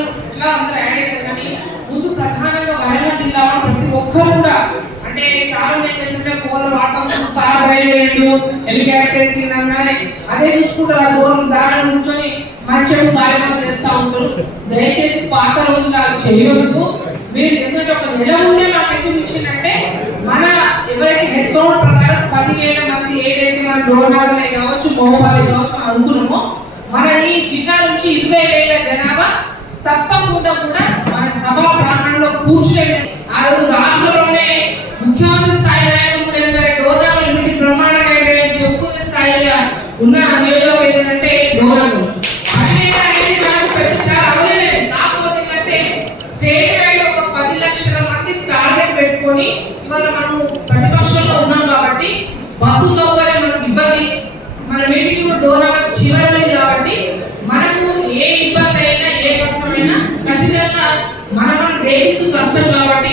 జిల్లా అందరూ యాడ్ అవుతారు. కానీ ముందు ప్రధానంగా వరంగల్ జిల్లా ప్రతి ఒక్కరు కూడా అంటే చాలా ఏం చేస్తుంటే ఫోన్లు వాట్సాప్ సార్ రైలు హెలికాప్టర్ అదే చూసుకుంటారు దూరం దారిలో కూర్చొని మంచి కార్యక్రమం చేస్తూ ఉంటారు. దయచేసి పాత రోజులు చేయొద్దు మీరు ఎందుకంటే ఒక నెల ఉండే మాకు ఎందుకు ఇచ్చిందంటే మన ఎవరైతే హెడ్ కౌంట్ ప్రకారం పదివేల మంది ఏదైతే మన డోర్ డోర్నాగలే కావచ్చు మోహాలే కావచ్చు మనం అనుకున్నామో మన ఈ చిన్న నుంచి ఇరవై వేల జనాలు తప్పకుండా కూడా మన సభా ప్రాంగణంలో కూర్చునే ఆ రోజు రాష్ట్రంలోనే ముఖ్యమంత్రి స్థాయి నాయకులు కూడా ఏంటంటే గోదావరి ఇమిటి బ్రహ్మాండంగా ఏంటంటే చెప్పుకునే స్థాయిగా ఉన్న నియోజకవర్గం ఏంటంటే గోదావరి చాలా స్టేట్ వైడ్ ఒక పది లక్షల మంది టార్గెట్ పెట్టుకొని ఇవాళ మనం ప్రతిభ ఉన్నాం కాబట్టి బస్సు సౌకర్యం మనకు ఇబ్బంది మన మీటింగ్ కూడా డోనాగా చివరిది కాబట్టి మనకు ఏ ఇబ్బంది అయినా ఏ కష్టమైనా ఖచ్చితంగా మనం మన కష్టం కాబట్టి